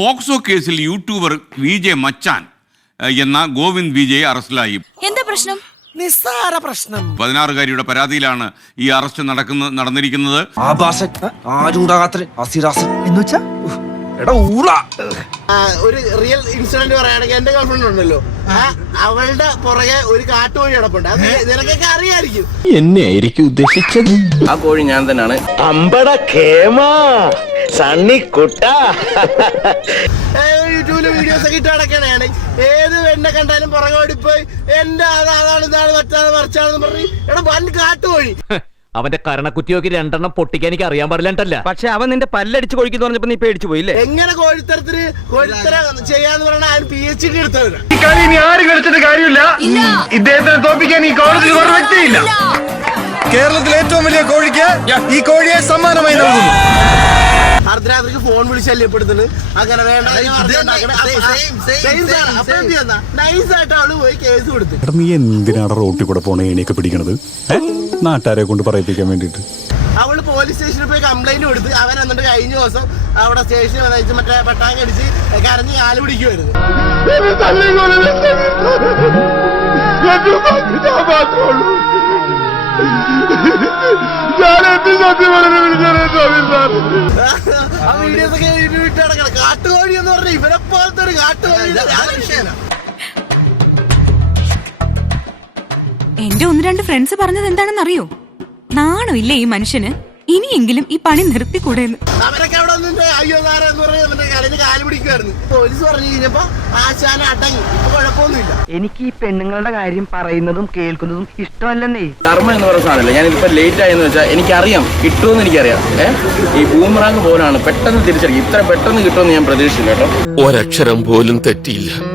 POCSO കേസിൽ YouTuber V J മച്ചാൻ എന്ന ഗോവിന്ദ് വിജയ് അറസ്റ്റിലായി. എന്താ പ്രശ്നം? നിസ്സാര പ്രശ്നം. പതിനാറുകാരിയുടെ പരാതിയിലാണ് ഈ അറസ്റ്റ് നടക്കുന്ന നടന്നിരിക്കുന്നത്. ആഭാസൻ ആരും ഉണ്ടാകാത്ത അസിരാസൻ. എന്നുവെച്ചാ എടാ ഊള ആ, ഒരു റിയൽ ഇൻസിഡന്റ് പറയുകയാണെങ്കിൽ എന്റെ ഗേൾഫ്രണ്ട് ഉണ്ടല്ലോ. അവളുടെ പുറകെ ഒരു കാട്ടുകോഴി കിടപ്പുണ്ട്. അത് നിനക്കൊക്കെ അറിയായിരിക്കും. എന്നെ ആയിരിക്കും ഉദ്ദേശിച്ചത്? ആ കോഴി ഞാൻ തന്നെയാണ്. അമ്പട കേമാ സണ്ണിക്കുട്ട. ഏ, യൂട്യൂബിൽ വീഡിയോസ് ഒക്കെ ഇട്ട് നടക്കണേ ഏത് വെണ്ണ കണ്ടാലും പുറകോടി പോയി എന്റെ അത് അതാണ് ഇതാണ് മറ്റാണ് മറിച്ചാണെന്ന് പറഞ്ഞ് എടാ വൻ കാട്ടുകോഴി അവന്റെ കരണക്കുറ്റിയൊക്കെ രണ്ടെണ്ണം പൊട്ടിക്കാൻ എനിക്ക് അറിയാൻ പാടില്ല പക്ഷെ അവൻ നിന്റെ പല്ലടിച്ച് കൊഴിക്കുന്നു പറഞ്ഞപ്പോ നീ പേടിച്ചു പോയില്ലേ എങ്ങനെ കോഴിത്തരത്തിന് കോഴിത്തര ചെയ്യാന്ന് പറഞ്ഞാൽ പി എച്ച് ഡി ഇനി ആര് കളിച്ചിട്ട് കാര്യമില്ല. ഇദ്ദേഹത്തിനെ തോപ്പിക്കാൻ ഈ ഒരു വ്യക്തിയില്ല. കേരളത്തിലെ ഏറ്റവും വലിയ കോഴിക്ക് ഈ കോഴിയെ സമ്മാനമായി നൽകുന്നു. അർദ്ധരാത്രിക്ക് ഫോൺ വിളിച്ച് ശല്യപ്പെടുത്തുന്നത്. അങ്ങനെ വേണ്ട നൈസ് ആയിട്ട് അവൾ പോയി കേസ് കൊടുത്തു. നീ എന്തിനാണ് റോട്ടിൽ കൂടെ പോണ ഏണിയൊക്കെ പിടിക്കണത്? നാട്ടുകാരെ കൊണ്ട് പറയിപ്പിക്കാൻ വേണ്ടിട്ട് അവൾ പോലീസ് സ്റ്റേഷനിൽ പോയി കംപ്ലൈന്റ് കൊടുത്ത്. അവൻ എന്നിട്ട് കഴിഞ്ഞ ദിവസം അവിടെ സ്റ്റേഷനിൽ വന്നിട്ട് മറ്റേ പട്ടാങ്ക അടിച്ച് കരഞ്ഞ് കാൽ പിടിക്കുമായിരുന്നു ആ വീഡിയോസ് എന്ന് ഇവരെ എന്റെ ഒന്ന് രണ്ട് ഫ്രണ്ട്സ് പറഞ്ഞത് എന്താണെന്ന് അറിയോ നാണോ ഇല്ലേ ഈ മനുഷ്യന്? ഇനിയെങ്കിലും ഈ പണി നിർത്തിക്കൂടെന്ന് അവരൊക്കെ അവിടെ അയ്യോ നാര എന്ന് പറഞ്ഞ് കാൽ പിടിക്കുമായിരുന്നു പോലീസ് പറഞ്ഞു കഴിഞ്ഞപ്പോ ആശാന അടങ്ങി. ഇപ്പൊ കുഴപ്പമൊന്നുമില്ല. എനിക്ക് ഈ പെണ്ണുങ്ങളുടെ കാര്യം പറയുന്നതും കേൾക്കുന്നതും ഇഷ്ടമല്ലെന്നേ. കർമ്മ എന്ന് പറയുന്ന സാധനമല്ല. ഞാൻ ഇപ്പൊ ലേറ്റ് ആയെന്ന് വെച്ചാൽ എനിക്കറിയാം. കിട്ടുമെന്ന് എനിക്കറിയാം. ഏഹ് ഈ ബൂമറാങ് പോലാണ്. പെട്ടെന്ന് തിരിച്ചടിക്കും. ഇത്ര പെട്ടെന്ന് കിട്ടുമെന്ന് ഞാൻ പ്രതീക്ഷിച്ചില്ല കേട്ടോ. ഒരക്ഷരം പോലും തെറ്റിയില്ല.